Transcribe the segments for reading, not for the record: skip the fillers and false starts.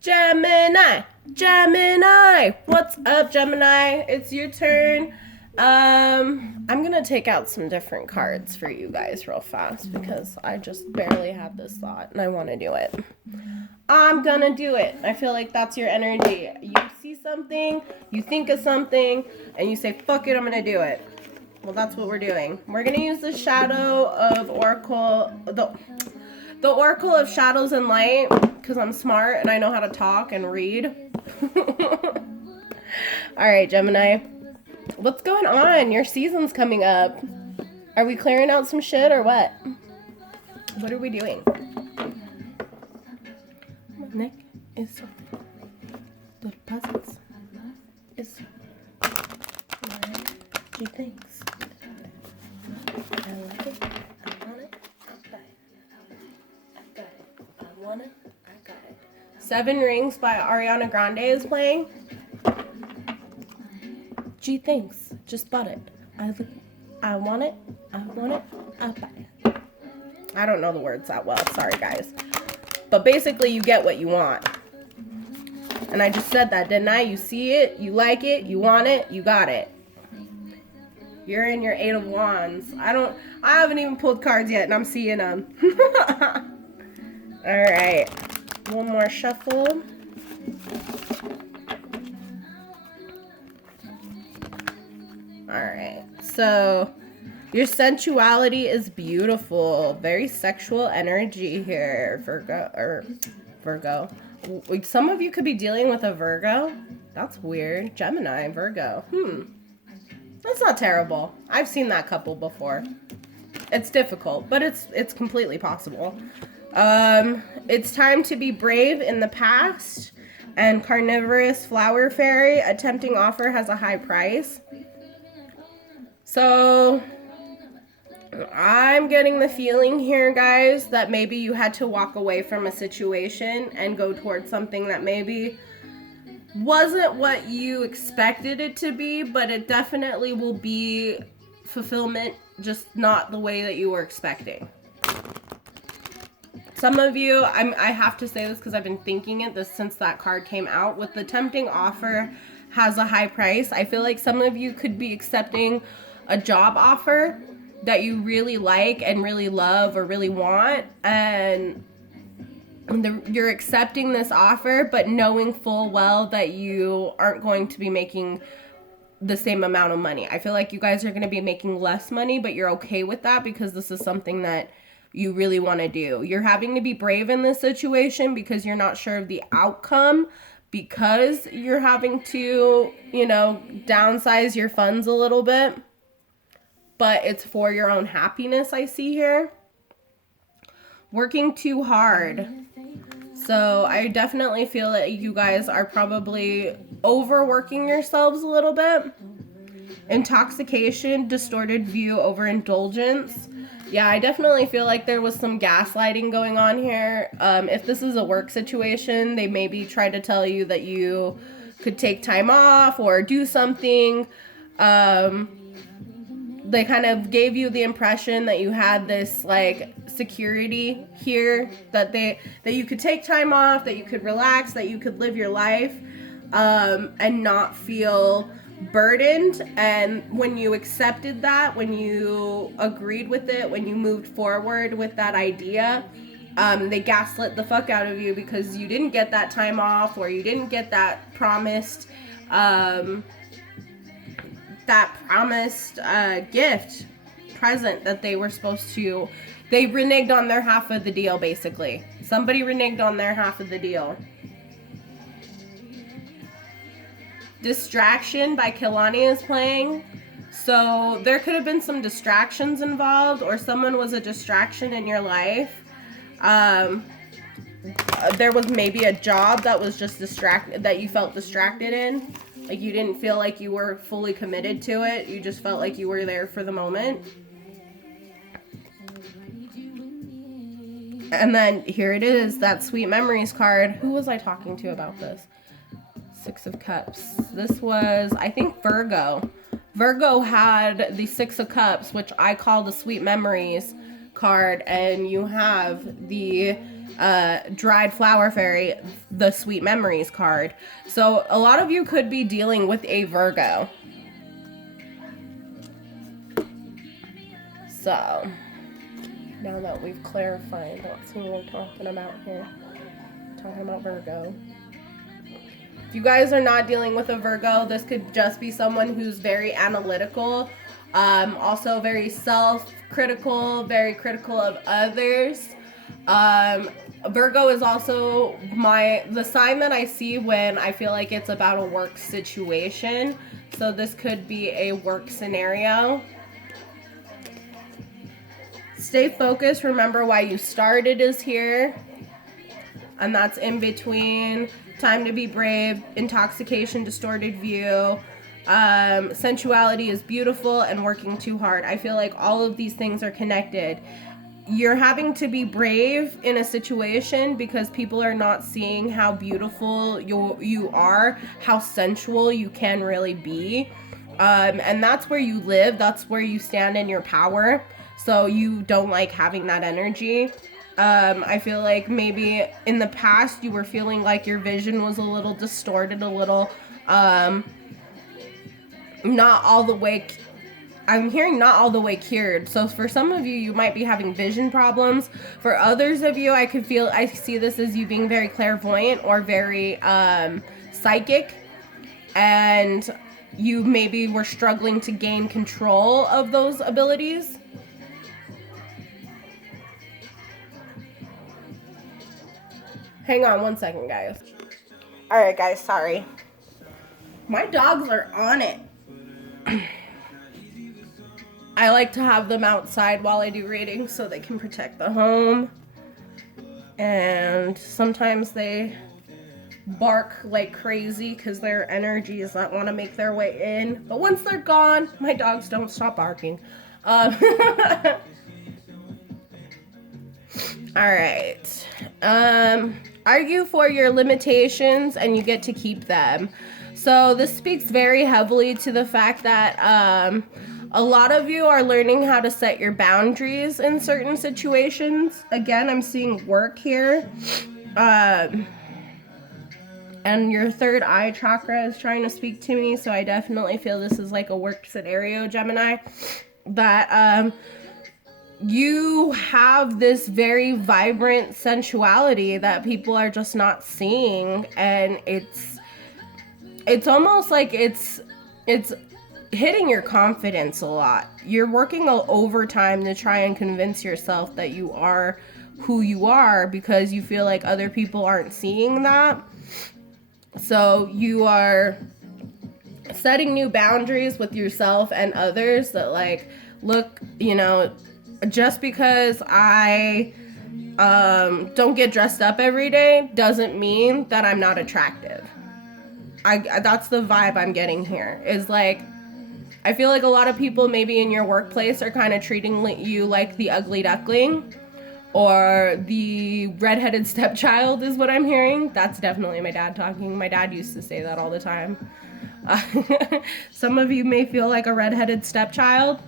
Gemini, Gemini. What's up, Gemini? It's your turn. I'm gonna take out some different cards for you guys real fast because I just barely had this thought and I want to do it. I'm gonna do it. I feel like that's your energy. You see something, you think of something, and you say, fuck it, I'm gonna do it. Well, that's what we're doing. We're gonna use the Shadow of Oracle, the Oracle of Shadows and Light, because I'm smart and I know how to talk and read. Alright, Gemini. What's going on? Your season's coming up. Are we clearing out some shit or what? What are we doing? My neck is so the deposits is she thinks. I like it. I want it. I got it. I got it. I want it. I got it. Seven Rings by Ariana Grande is playing. She thinks. Just bought it. I want it. I want it. I buy it. I don't know the words that well. Sorry, guys. But basically, you get what you want. And I just said that, didn't I? You see it. You like it. You want it. You got it. You're in your Eight of Wands. I haven't even pulled cards yet, and I'm seeing them. All right. One more shuffle. Alright, so your sensuality is beautiful. Very sexual energy here, Virgo. Some of you could be dealing with a Virgo. That's weird. Gemini, Virgo. That's not terrible. I've seen that couple before. It's difficult, but it's completely possible. It's time to be brave in the past. And Carnivorous Flower Fairy, a tempting offer has a high price. So, I'm getting the feeling here, guys, that maybe you had to walk away from a situation and go towards something that maybe wasn't what you expected it to be, but it definitely will be fulfillment, just not the way that you were expecting. Some of you, I have to say this because I've been thinking it since that card came out. With the tempting offer has a high price, I feel like some of you could be accepting a job offer that you really like and really love or really want, and you're accepting this offer but knowing full well that you aren't going to be making the same amount of money. I feel like you guys are going to be making less money, but you're okay with that because this is something that you really want to do. You're having to be brave in this situation because you're not sure of the outcome, because you're having to, downsize your funds a little bit. But it's for your own happiness, I see here. Working too hard. So I definitely feel that you guys are probably overworking yourselves a little bit. Intoxication, distorted view, overindulgence. Yeah, I definitely feel like there was some gaslighting going on here. If this is a work situation, they maybe try to tell you that you could take time off or do something. They kind of gave you the impression that you had this like security here, that you could take time off, that you could relax, that you could live your life, and not feel burdened. And when you accepted that, when you agreed with it, when you moved forward with that idea, they gaslit the fuck out of you because you didn't get that time off, or you didn't get that promised gift, present that they were supposed to. They reneged on their half of the deal, basically. Somebody reneged on their half of the deal. Distraction by Kehlani is playing. So there could have been some distractions involved, or someone was a distraction in your life. There was maybe a job that was just that you felt distracted in. Like you didn't feel like you were fully committed to it. You just felt like you were there for the moment. And then here it is, that Sweet Memories card. Who was I talking to about this? Six of Cups. This was, I think, Virgo. Virgo had the Six of Cups, which I call the Sweet Memories card. And you have the Dried Flower Fairy, the Sweet Memories card. So a lot of you could be dealing with a Virgo. So now that we've clarified what's who we're talking about here, talking about Virgo. If you guys are not dealing with a Virgo, this could just be someone who's very analytical, also very self-critical, very critical of others. Virgo is also the sign that I see when I feel like it's about a work situation. So this could be a work scenario. Stay focused. Remember why you started is here. And that's in between. Time to be brave, intoxication, distorted view. Sensuality is beautiful and working too hard. I feel like all of these things are connected. You're having to be brave in a situation because people are not seeing how beautiful you are, how sensual you can really be. And that's where you live. That's where you stand in your power. So you don't like having that energy. I feel like maybe in the past you were feeling like your vision was a little distorted, a little not all the way. I'm hearing not all the way cured. So for some of you, you might be having vision problems. For others of you, I see this as you being very clairvoyant or very psychic, and you maybe were struggling to gain control of those abilities. Hang on one second, guys. All right, guys, sorry. My dogs are on it. I like to have them outside while I do readings so they can protect the home. And sometimes they bark like crazy because their energies that want to make their way in. But once they're gone, my dogs don't stop barking. All right. Argue for your limitations and you get to keep them. So this speaks very heavily to the fact that a lot of you are learning how to set your boundaries in certain situations. Again, I'm seeing work here. And your third eye chakra is trying to speak to me. So I definitely feel this is like a work scenario, Gemini. That you have this very vibrant sensuality that people are just not seeing. And it's almost like it's hitting your confidence a lot. You're working overtime to try and convince yourself that you are who you are because you feel like other people aren't seeing that. So you are setting new boundaries with yourself and others that like, look, just because I don't get dressed up every day doesn't mean that I'm not attractive. That's the vibe I'm getting here is like, I feel like a lot of people maybe in your workplace are kind of treating you like the ugly duckling or the redheaded stepchild is what I'm hearing. That's definitely my dad talking. My dad used to say that all the time. Some of you may feel like a redheaded stepchild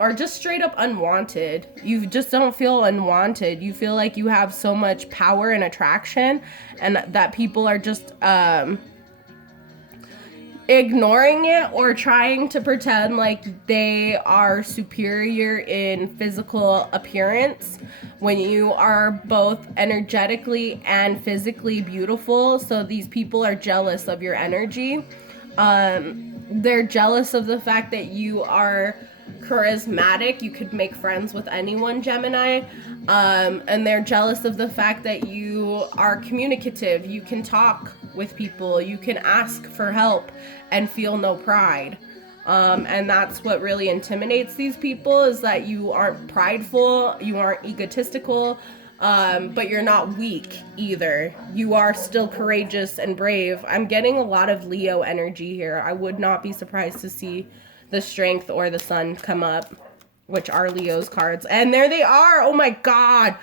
or just straight up unwanted. You just don't feel unwanted. You feel like you have so much power and attraction and that people are just ignoring it or trying to pretend like they are superior in physical appearance when you are both energetically and physically beautiful. So these people are jealous of your energy. They're jealous of the fact that you are charismatic. You could make friends with anyone, Gemini. And they're jealous of the fact that you are communicative. You can talk with people. You can ask for help and feel no pride. And that's what really intimidates these people is that you aren't prideful, you aren't egotistical, but you're not weak either. You are still courageous and brave. I'm getting a lot of Leo energy here. I would not be surprised to see the Strength or the Sun come up, which are Leo's cards. And there they are. Oh my God.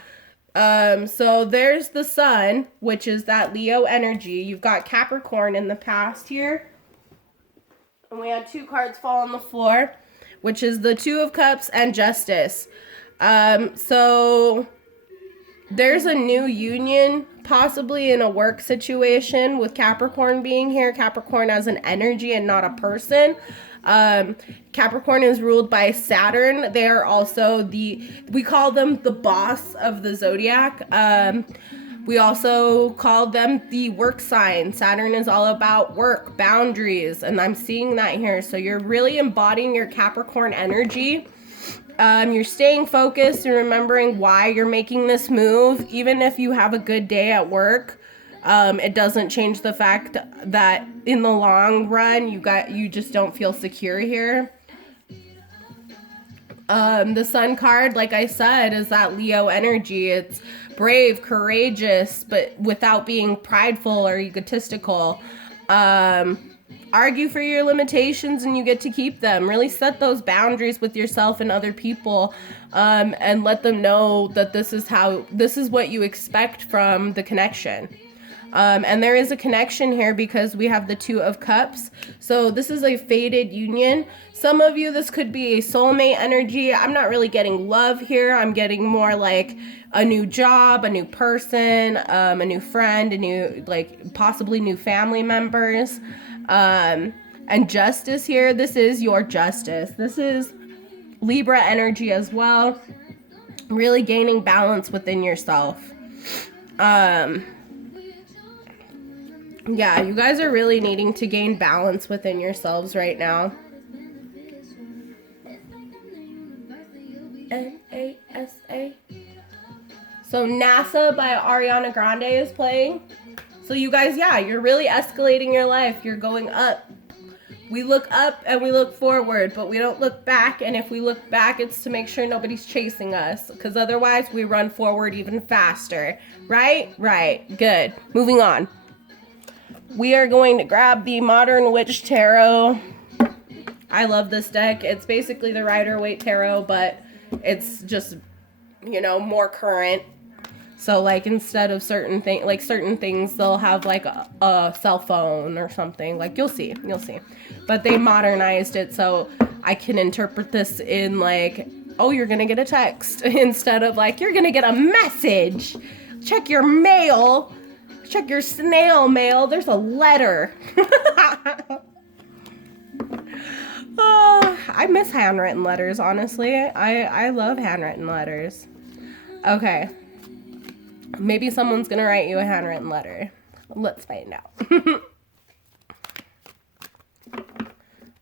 So there's the Sun, which is that Leo energy. You've got Capricorn in the past here. And we had two cards fall on the floor, which is the Two of Cups and Justice. So There's a new union possibly in a work situation with Capricorn being here. Capricorn as an energy and not a person. Capricorn is ruled by Saturn. They are also we call them the boss of the zodiac. We also call them the work sign. Saturn is all about work, boundaries, and I'm seeing that here. So you're really embodying your Capricorn energy. You're staying focused and remembering why you're making this move. Even if you have a good day at work, it doesn't change the fact that in the long run, you just don't feel secure here. The Sun card, like I said, is that Leo energy. It's brave, courageous, but without being prideful or egotistical. Argue for your limitations and you get to keep them. Really set those boundaries with yourself and other people, and let them know that this is what you expect from the connection. And there is a connection here because we have the Two of Cups. So this is a fated union. Some of you, this could be a soulmate energy. I'm not really getting love here. I'm getting more like a new job, a new person, a new friend, possibly new family members. And justice here. This is your justice. This is Libra energy as well. Really gaining balance within yourself. Yeah, you guys are really needing to gain balance within yourselves right now. NASA. So NASA by Ariana Grande is playing. So you guys, yeah, you're really escalating your life. You're going up. We look up and we look forward, but we don't look back. And if we look back, it's to make sure nobody's chasing us, because otherwise we run forward even faster. Right? Right. Good. Moving on. We are going to grab the Modern Witch Tarot. I love this deck. It's basically the Rider-Waite Tarot, but it's just, more current. So, like, instead of certain things, they'll have, like, a cell phone or something. Like, you'll see. But they modernized it so I can interpret this in, like, oh, you're going to get a text. Instead of, like, you're going to get a message. Check your mail. Check your snail mail. There's a letter. Oh, I miss handwritten letters, honestly. I love handwritten letters. Okay. Maybe someone's going to write you a handwritten letter. Let's find out.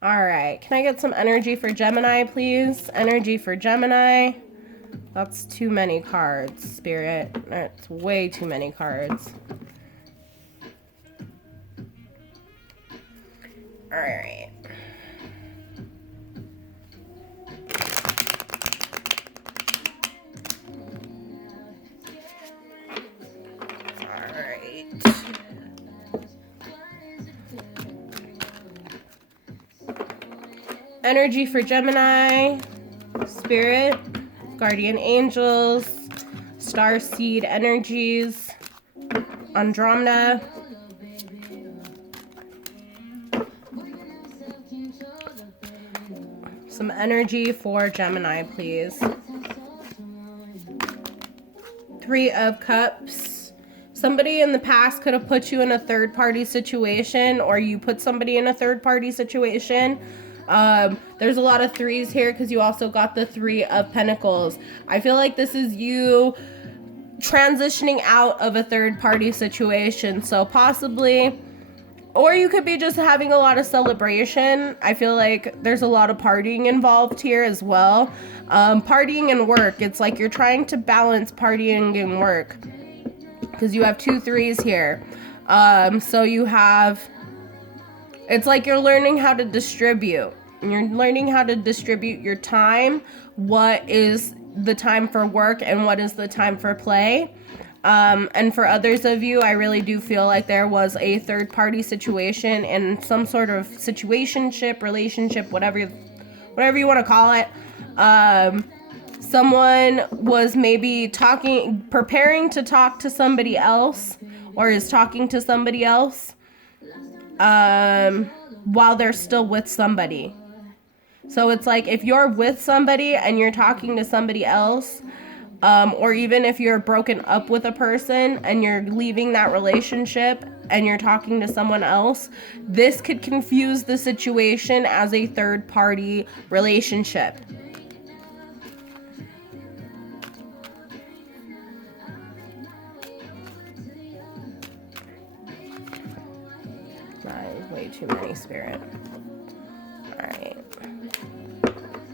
All right. Can I get some energy for Gemini, please? Energy for Gemini. That's too many cards, Spirit. That's way too many cards. All right. Energy for Gemini, Spirit, Guardian Angels, Starseed energies, Andromeda. Some energy for Gemini, please. Three of Cups. Somebody in the past could have put you in a third-party situation, or you put somebody in a third-party situation. There's a lot of threes here because you also got the Three of Pentacles. I feel like this is you transitioning out of a third-party situation. So possibly, or you could be just having a lot of celebration. I feel like there's a lot of partying involved here as well. Partying and work. It's like you're trying to balance partying and work because you have 2 threes here. So you have, it's like you're learning how to distribute. You're learning how to distribute your time. What is the time for work and what is the time for play? And for others of you, I really do feel like there was a third-party situation and some sort of situationship, relationship, whatever you want to call it. Someone was maybe preparing to talk to somebody else, or is talking to somebody else, while they're still with somebody. So it's like if you're with somebody and you're talking to somebody else, or even if you're broken up with a person and you're leaving that relationship and you're talking to someone else, this could confuse the situation as a third-party relationship. That is way too many, Spirit. Alright.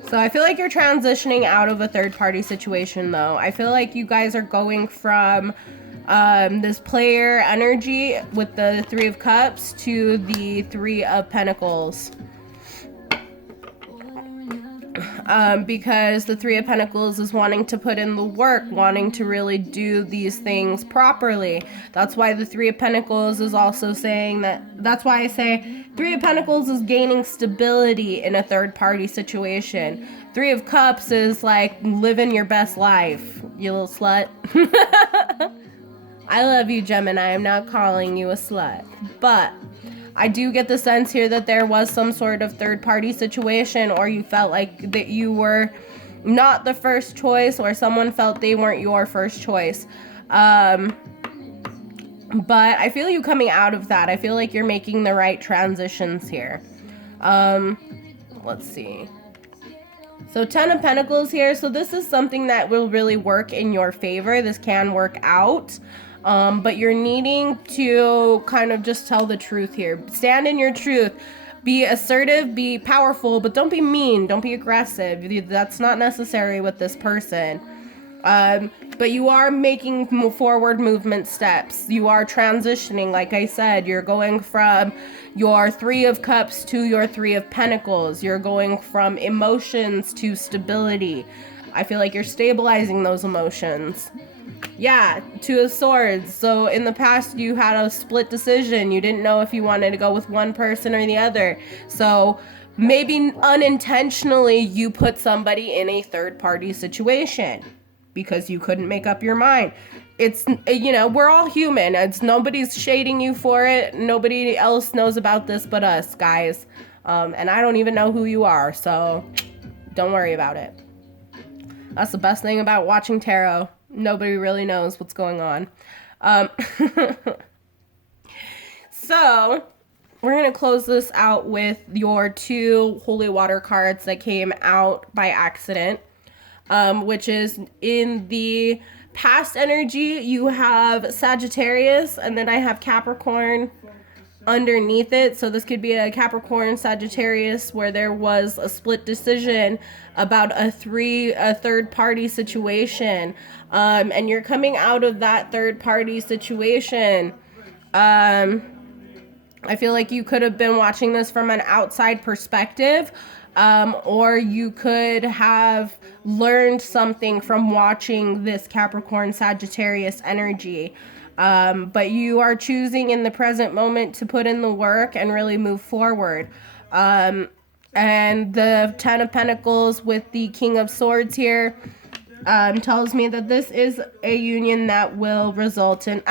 So I feel like you're transitioning out of a third-party situation, though. I feel like you guys are going from this player energy with the Three of Cups to the Three of Pentacles. Because the Three of Pentacles is wanting to put in the work, wanting to really do these things properly. That's why the Three of Pentacles is also saying that, that's why I say Three of Pentacles is gaining stability in a third-party situation. Three of Cups is like living your best life, you little slut. I love you, Gemini. I'm not calling you a slut. But I do get the sense here that there was some sort of third-party situation, or you felt like that you were not the first choice, or someone felt they weren't your first choice. But I feel you coming out of that. I feel like you're making the right transitions here. Let's see. So 10 of Pentacles here. So this is something that will really work in your favor. This can work out. But you're needing to kind of just tell the truth here. Stand in your truth. Be assertive, be powerful, but don't be mean. Don't be aggressive. That's not necessary with this person. But you are making forward movement steps. You are transitioning. Like I said, you're going from your Three of Cups to your Three of Pentacles. You're going from emotions to stability. I feel like you're stabilizing those emotions. Yeah, Two of Swords. So in the past, you had a split decision. You didn't know if you wanted to go with one person or the other. So maybe unintentionally, you put somebody in a third-party situation because you couldn't make up your mind. It's, you know, we're all human. It's nobody's shading you for it. Nobody else knows about this but us, guys. And I don't even know who you are, so don't worry about it. That's the best thing about watching tarot. Nobody really knows what's going on. So, we're going to close this out with your two holy water cards that came out by accident. Which is in the past energy, you have Sagittarius, and then I have Capricorn underneath it. So this could be a Capricorn Sagittarius where there was a split decision about a third party situation, and you're coming out of that third party situation. I feel like you could have been watching this from an outside perspective, or you could have learned something from watching this Capricorn Sagittarius energy. But you are choosing in the present moment to put in the work and really move forward. And the Ten of Pentacles with the King of Swords here tells me that this is a union that will result in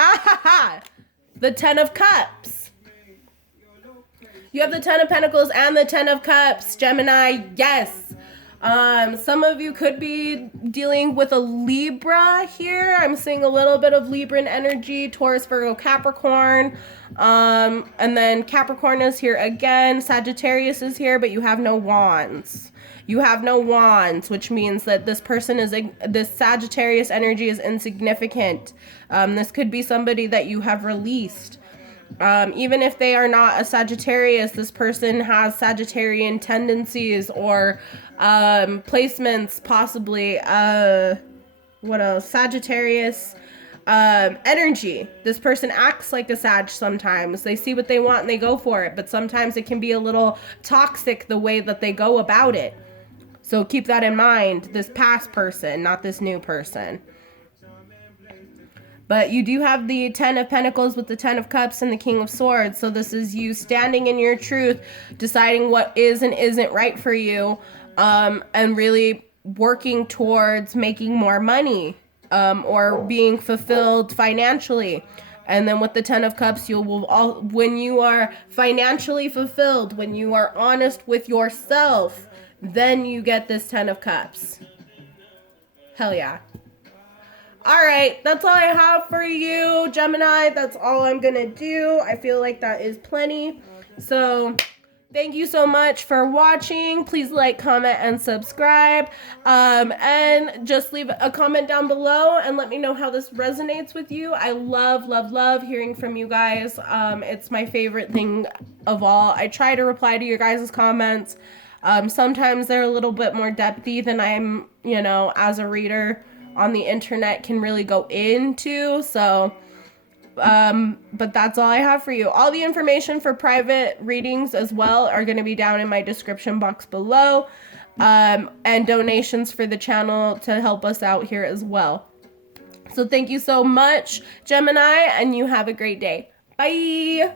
the Ten of Cups. You have the Ten of Pentacles and the Ten of Cups, Gemini. Yes. Some of you could be dealing with a Libra here. I'm seeing a little bit of Libran energy, Taurus, Virgo, Capricorn. And then Capricorn is here again. Sagittarius is here, but you have no wands. You have no wands, which means that this person this Sagittarius energy is insignificant. This could be somebody that you have released. Even if they are not a Sagittarius, this person has Sagittarian tendencies or placements, possibly. What else? Sagittarius energy. This person acts like a Sag sometimes. They see what they want and they go for it, but sometimes it can be a little toxic the way that they go about it. So keep that in mind, this past person, not this new person. But you do have the Ten of Pentacles with the Ten of Cups and the King of Swords. So this is you standing in your truth, deciding what is and isn't right for you, and really working towards making more money, or being fulfilled financially. And then with the Ten of Cups, when you are financially fulfilled, when you are honest with yourself, then you get this Ten of Cups. Hell yeah. All right, that's all I have for you, Gemini. That's all I'm gonna do. I feel like that is plenty. So thank you so much for watching. Please like, comment, and subscribe. And just leave a comment down below and let me know how this resonates with you. I love, love, love hearing from you guys. It's my favorite thing of all. I try to reply to your guys' comments. Sometimes they're a little bit more depthy than I'm, as a reader on the internet can really go into. So, but that's all I have for you. All the information for private readings as well are going to be down in my description box below. And donations for the channel to help us out here as well. So thank you so much, Gemini, and you have a great day. Bye.